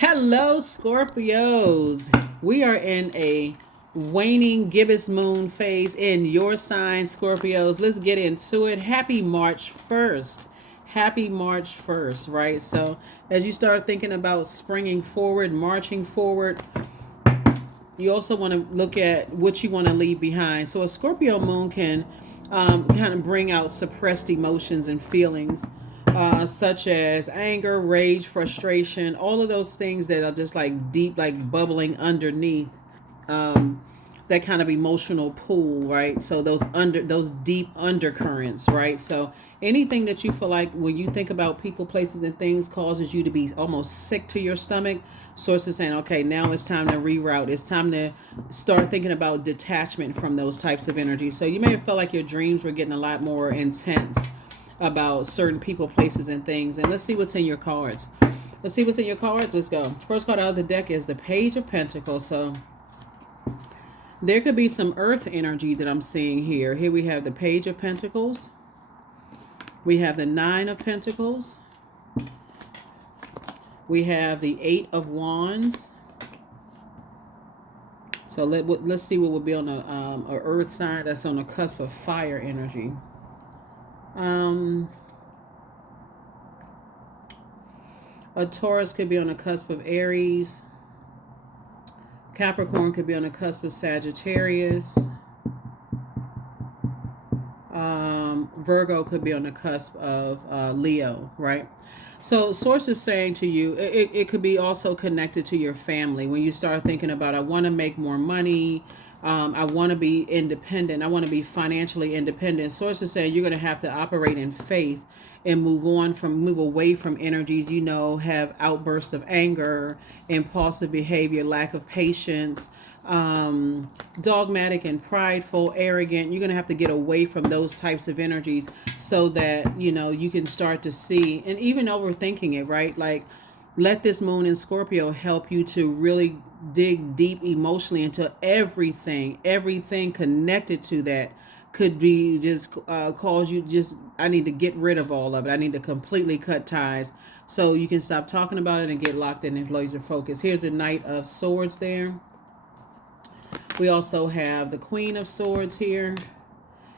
Hello, Scorpios. We are in a waning gibbous moon phase in your sign, Scorpios. Let's get into it. Happy March 1st. Happy March 1st, right? So, as you start thinking about springing forward, marching forward, you also want to look at what you want to leave behind. So, a Scorpio moon can kind of bring out suppressed emotions and feelings, such as anger, rage, frustration, all of those things that are just like deep, like bubbling underneath that kind of emotional pool, right? So those deep undercurrents, right? So anything that you feel like when you think about people, places, and things causes you to be almost sick to your stomach. Source is saying, okay, now it's time to reroute. It's time to start thinking about detachment from those types of energies. So you may have felt like your dreams were getting a lot more intense about certain people, places, and things. And let's see what's in your cards. Let's see what's in your cards. Let's go. First card out of the deck is the Page of Pentacles. So there could be some earth energy that I'm seeing here. Here we have the Page of Pentacles. We have the Nine of Pentacles. We have the Eight of Wands. So let's see what would be on a earth sign that's on the cusp of fire energy. A Taurus could be on the cusp of Aries. Capricorn could be on the cusp of Sagittarius. Virgo could be on the cusp of Leo, right? So source is saying to you, it could be also connected to your family. When you start thinking about, I want to make more money, I want to be independent, I want to be financially independent. Source is saying you're going to have to operate in faith and move away from energies, have outbursts of anger, impulsive behavior, lack of patience, dogmatic and prideful, arrogant. You're going to have to get away from those types of energies so that, you can start to see, and even overthinking it, right? Like, let this moon in Scorpio help you to really dig deep emotionally into everything connected to that could be just cause you just, I need to get rid of all of it. I need to completely cut ties so you can stop talking about it and get locked in and laser focus. Here's the Knight of Swords there. We also have the Queen of Swords here.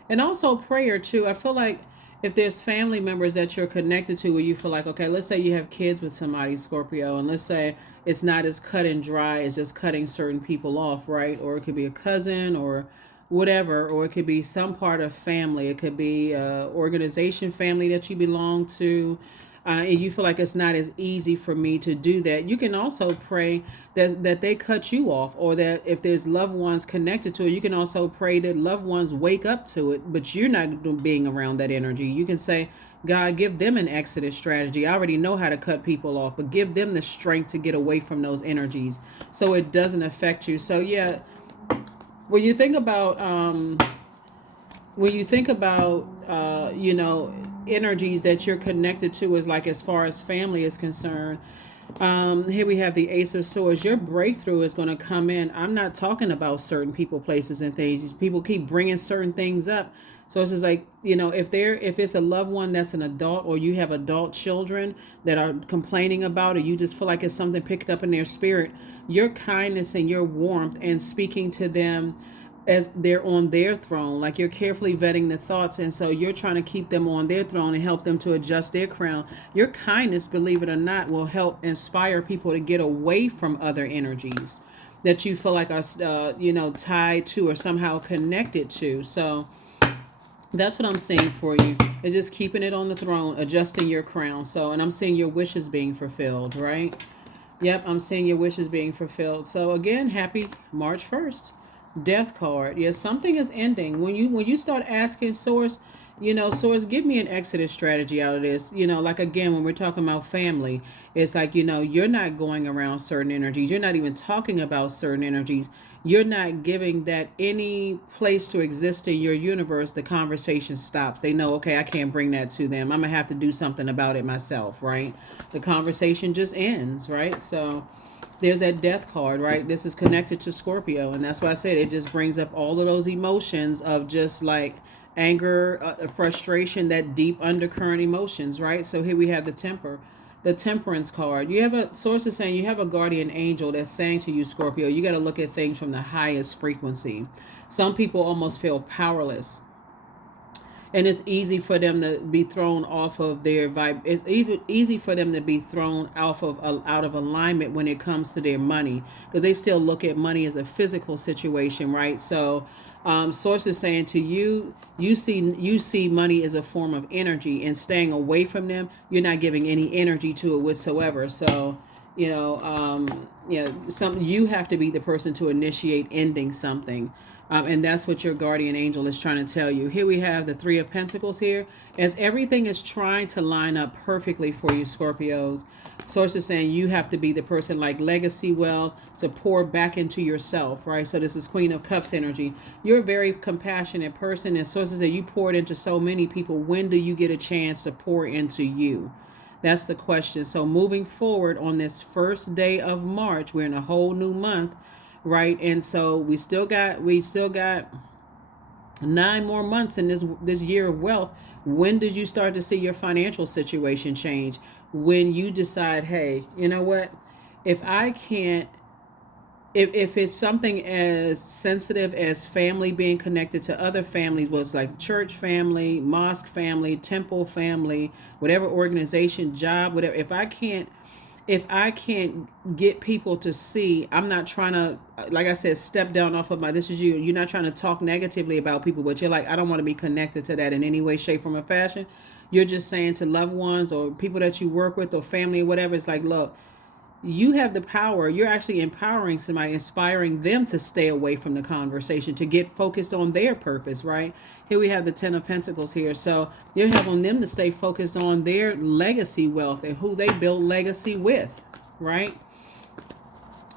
And also prayer too. I feel like if there's family members that you're connected to where you feel like, okay, let's say you have kids with somebody, Scorpio, and let's say it's not as cut and dry as just cutting certain people off, right? Or it could be a cousin or whatever, or it could be some part of family. It could be organization family that you belong to. And you feel like it's not as easy for me to do that. You can also pray that they cut you off, or that if there's loved ones connected to it, you can also pray that loved ones wake up to it, but you're not being around that energy. You can say, God, give them an exodus strategy. I already know how to cut people off, but give them the strength to get away from those energies so it doesn't affect you. So yeah, when you think about energies that you're connected to, is like, as far as family is concerned, here we have the Ace of Swords. Your breakthrough is going to come in. I'm not talking about certain people, places, and things. People keep bringing certain things up. So it's just like, if it's a loved one that's an adult, or you have adult children that are complaining about it, you just feel like it's something picked up in their spirit, your kindness and your warmth and speaking to them as they're on their throne, like you're carefully vetting the thoughts, and so you're trying to keep them on their throne and help them to adjust their crown. Your kindness, believe it or not, will help inspire people to get away from other energies that you feel like are tied to or somehow connected to. So that's what I'm seeing for you. It's just keeping it on the throne, adjusting your crown. So, and I'm seeing your wishes being fulfilled, right? Yep, I'm seeing your wishes being fulfilled. So again, happy March 1st. Death card. Yes, something is ending. When you start asking Source, Source, give me an exodus strategy out of this. Like, again, when we're talking about family, it's like, you're not going around certain energies. You're not even talking about certain energies. You're not giving that any place to exist in your universe. The conversation stops. They know, okay, I can't bring that to them. I'm gonna have to do something about it myself, right? The conversation just ends, right? So there's that death card, right? This is connected to Scorpio, and that's why I said it just brings up all of those emotions of just like anger, frustration, that deep undercurrent emotions, right? So here we have the Temper. the Temperance card. You have a source is saying you have a guardian angel that's saying to you, Scorpio, you got to look at things from the highest frequency. Some people almost feel powerless, and it's easy for them to be thrown off of their vibe. It's even easy for them to be thrown out of alignment when it comes to their money, because they still look at money as a physical situation, right? So sources saying to you, you see money as a form of energy, and staying away from them, you're not giving any energy to it whatsoever. So you have to be the person to initiate ending something. And that's what your guardian angel is trying to tell you. Here we have the Three of Pentacles here. As everything is trying to line up perfectly for you, Scorpios, sources saying you have to be the person, like legacy wealth, to pour back into yourself, right? So this is Queen of Cups energy. You're a very compassionate person, and sources say you poured into so many people. When do you get a chance to pour into you? That's the question. So moving forward on this first day of March, we're in a whole new month, right? And so we still got 9 more months in this year of wealth. When did you start to see your financial situation change? When you decide, hey, you know what? If I can't, if it's something as sensitive as family being connected to other families, was like church family, mosque family, temple family, whatever organization, job, whatever, if I can't get people to see, I'm not trying to, like I said, step down off of this is you. You're not trying to talk negatively about people, but you're like, I don't want to be connected to that in any way, shape, form, or fashion. You're just saying to loved ones or people that you work with or family or whatever, it's like, look, you have the power. You're actually empowering somebody, inspiring them to stay away from the conversation, to get focused on their purpose, right? Here we have the Ten of Pentacles here. So you're helping them to stay focused on their legacy wealth and who they build legacy with, right?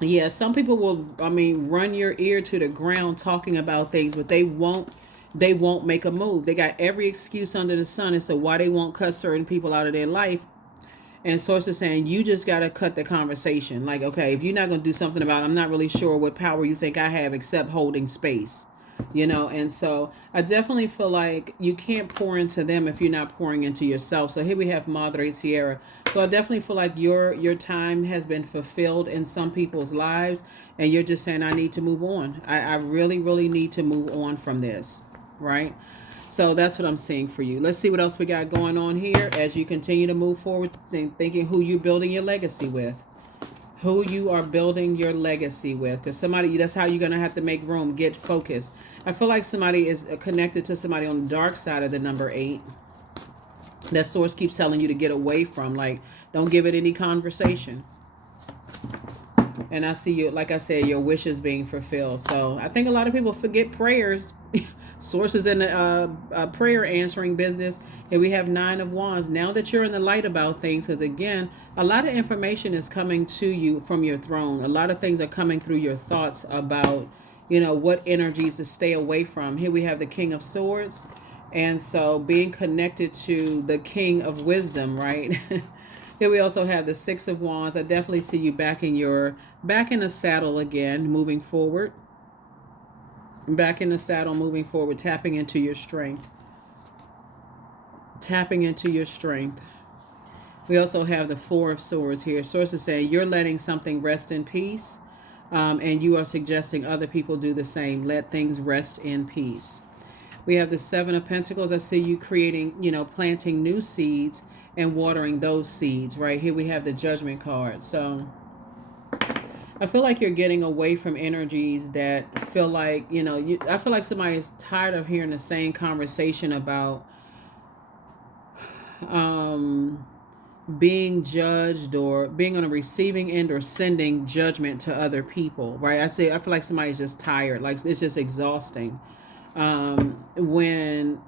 Yeah, some people will, run your ear to the ground talking about things, but they won't make a move. They got every excuse under the sun as to why they won't cut certain people out of their life. And sources saying you just got to cut the conversation. Like, okay, if you're not going to do something about it, I'm not really sure what power you think I have except holding space, And so I definitely feel like you can't pour into them if you're not pouring into yourself. So here we have Madre Tierra. So I definitely feel like your time has been fulfilled in some people's lives, and you're just saying, I need to move on. I really, really need to move on from this, right? So that's what I'm seeing for you. Let's see what else we got going on here as you continue to move forward, thinking who you're building your legacy with. Who you are building your legacy with. Because somebody, that's how you're going to have to make room. Get focused. I feel like somebody is connected to somebody on the dark side of the number 8. That source keeps telling you to get away from. Like, don't give it any conversation. And I see you, like I said, your wishes being fulfilled. So I think a lot of people forget prayers. Sources in the prayer answering business. And we have 9 of Wands. Now that you're in the light about things, because again, a lot of information is coming to you from your throne. A lot of things are coming through your thoughts about, what energies to stay away from. Here we have the King of Swords. And so being connected to the King of Wisdom, right? Here we also have the 6 of Wands. I definitely see you back in the saddle again, moving forward. Back in the saddle, moving forward, tapping into your strength. Tapping into your strength. We also have the 4 of Swords here. Sources say you're letting something rest in peace, and you are suggesting other people do the same. Let things rest in peace. We have the 7 of Pentacles. I see you creating, planting new seeds and watering those seeds. Right here we have the Judgment card. So I feel like you're getting away from energies that feel like, I feel like somebody is tired of hearing the same conversation about being judged or being on a receiving end or sending judgment to other people, right? I feel like somebody's just tired. Like, it's just exhausting. When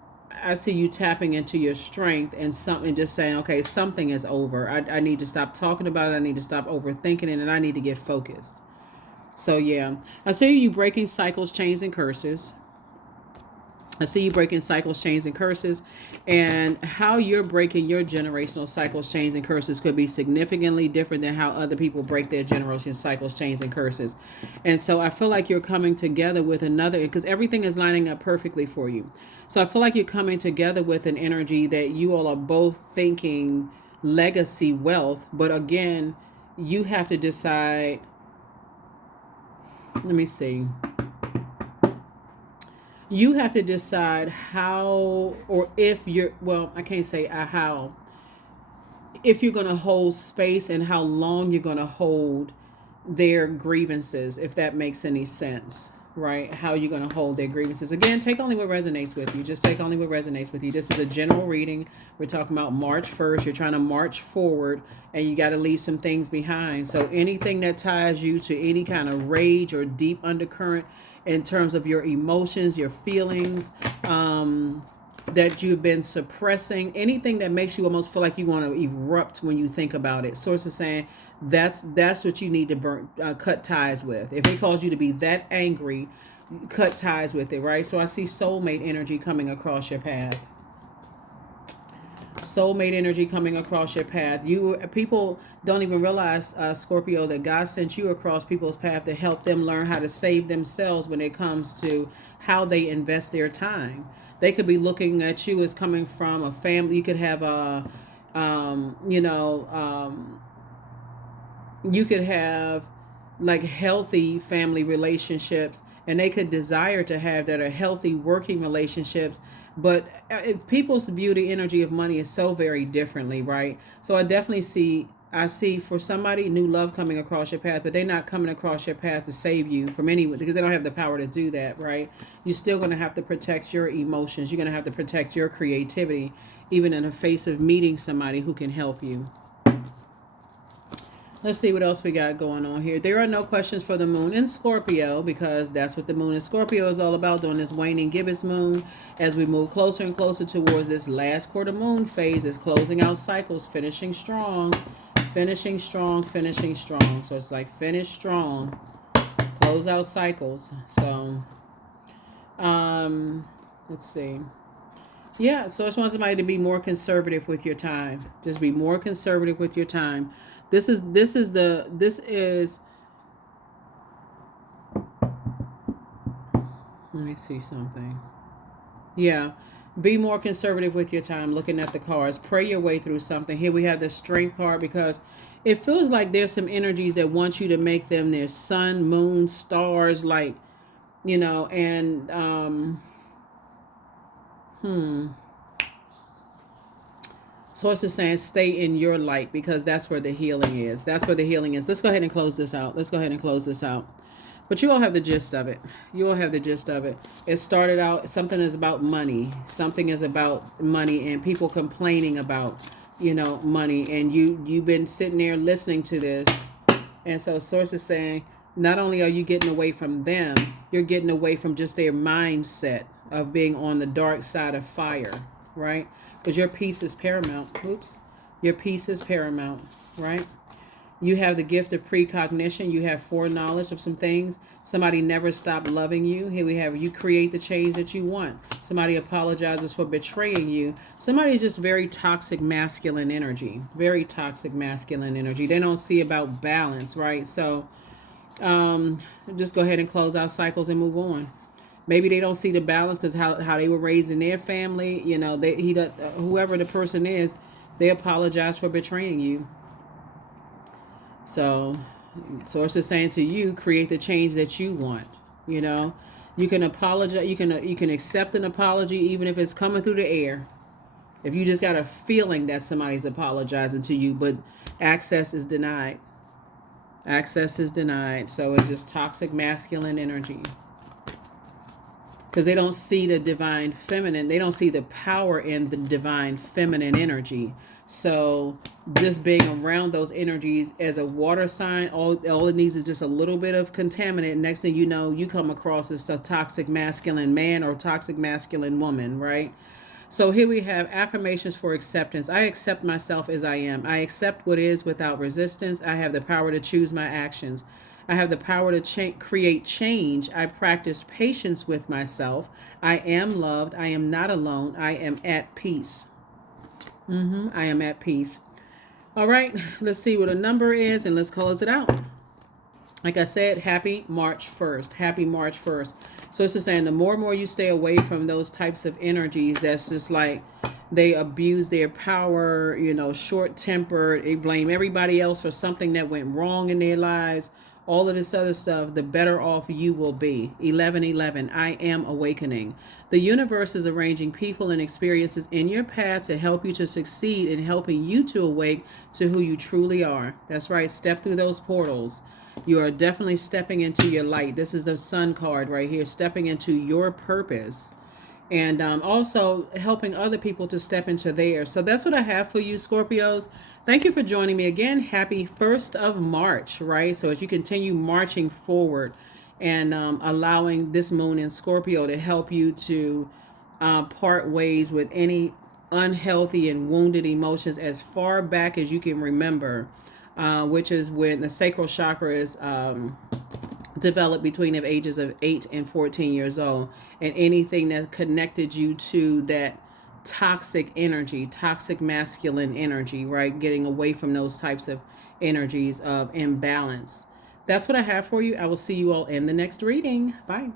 I see you tapping into your strength and something, just saying, okay, something is over. I need to stop talking about it. I need to stop overthinking it, and I need to get focused. So yeah, I see you breaking cycles, chains, and curses. I see you breaking cycles, chains, and curses. And how you're breaking your generational cycles, chains, and curses could be significantly different than how other people break their generational cycles, chains, and curses. And so I feel like you're coming together with another, because everything is lining up perfectly for you. So I feel like you're coming together with an energy that you all are both thinking legacy wealth. But again, you have to decide. Let me see. You have to decide how, or if you're, well, I can't say how, if you're going to hold space and how long you're going to hold their grievances, if that makes any sense, right? How you're going to hold their grievances. Again, take only what resonates with you. Just take only what resonates with you. This is a general reading. We're talking about March 1st. You're trying to march forward, and you got to leave some things behind. So anything that ties you to any kind of rage or deep undercurrent in terms of your emotions, your feelings, that you've been suppressing, anything that makes you almost feel like you want to erupt when you think about it. Source is saying that's what you need to cut ties with. If it caused you to be that angry, cut ties with it, right? So I see soulmate energy coming across your path. Soulmate energy coming across your path. People don't even realize, Scorpio, that God sent you across people's path to help them learn how to save themselves when it comes to how they invest their time. They could be looking at you as coming from a family. You could have you could have like healthy family relationships, and they could desire to have that, are healthy working relationships. But people's view the energy of money is so very differently, right? So I see for somebody new love coming across your path, but they're not coming across your path to save you from anyone, because they don't have the power to do that, right? You're still going to have to protect your emotions. You're going to have to protect your creativity, even in the face of meeting somebody who can help you. Let's see what else we got going on here. There are no questions for the moon in Scorpio, because that's what the moon in Scorpio is all about, during this waning gibbous moon. As we move closer and closer towards this last quarter moon phase, is closing out cycles, finishing strong, finishing strong, finishing strong. So it's like finish strong, close out cycles. So, let's see. Yeah, so I just want somebody to be more conservative with your time. Just be more conservative with your time. This is let me see something. Yeah. Be more conservative with your time, looking at the cards. Pray your way through something. Here we have the strength card, because it feels like there's some energies that want you to make them their sun, moon, stars, like, and Source is saying stay in your light, because that's where the healing is. That's where the healing is. Let's go ahead and close this out. But you all have the gist of it. It started out, something is about money. Something is about money, and people complaining about, money. And you've been sitting there listening to this. And so Source is saying, not only are you getting away from them, you're getting away from just their mindset of being on the dark side of fire, right? Because your peace is paramount. Your peace is paramount, right? You have the gift of precognition. You have foreknowledge of some things. Somebody never stopped loving you. Here we have, you create the change that you want. Somebody apologizes for betraying you. Somebody is just very toxic masculine energy. Very toxic masculine energy. They don't see about balance, right? So just go ahead and close out cycles and move on. Maybe they don't see the balance because how they were raised in their family. Whoever the person is, they apologize for betraying you. So, Source is saying to you, create the change that you want. You can apologize. You can accept an apology even if it's coming through the air. If you just got a feeling that somebody's apologizing to you, but access is denied. Access is denied. So it's just toxic masculine energy. Because they don't see the divine feminine. They don't see the power in the divine feminine energy. So just being around those energies as a water sign, all it needs is just a little bit of contaminant. Next thing you know, you come across as a toxic masculine man or toxic masculine woman, right? So here we have affirmations for acceptance. I accept myself as I am. I accept what is without resistance. I have the power to choose my actions. I have the power to create change. I practice patience with myself. I am loved. I am not alone. I am at peace. I am at peace. All right, let's see what a number is, and let's close it out. Like I said, happy March 1st. Happy March 1st. So it's just saying the more and more you stay away from those types of energies, that's just like they abuse their power, short tempered, they blame everybody else for something that went wrong in their lives, all of this other stuff, the better off you will be. 1111, I am awakening. The universe is arranging people and experiences in your path to help you to succeed in helping you to awake to who you truly are. That's right. Step through those portals. You are definitely stepping into your light. This is the sun card right here, stepping into your purpose, and also helping other people to step into theirs. So that's what I have for you, Scorpios. Thank you for joining me again. Happy 1st of March, right? So as you continue marching forward and allowing this moon in Scorpio to help you to part ways with any unhealthy and wounded emotions as far back as you can remember, which is when the sacral chakra is developed between the ages of 8 and 14 years old, and anything that connected you to that toxic energy, toxic masculine energy, right? Getting away from those types of energies of imbalance. That's what I have for you. I will see you all in the next reading. Bye.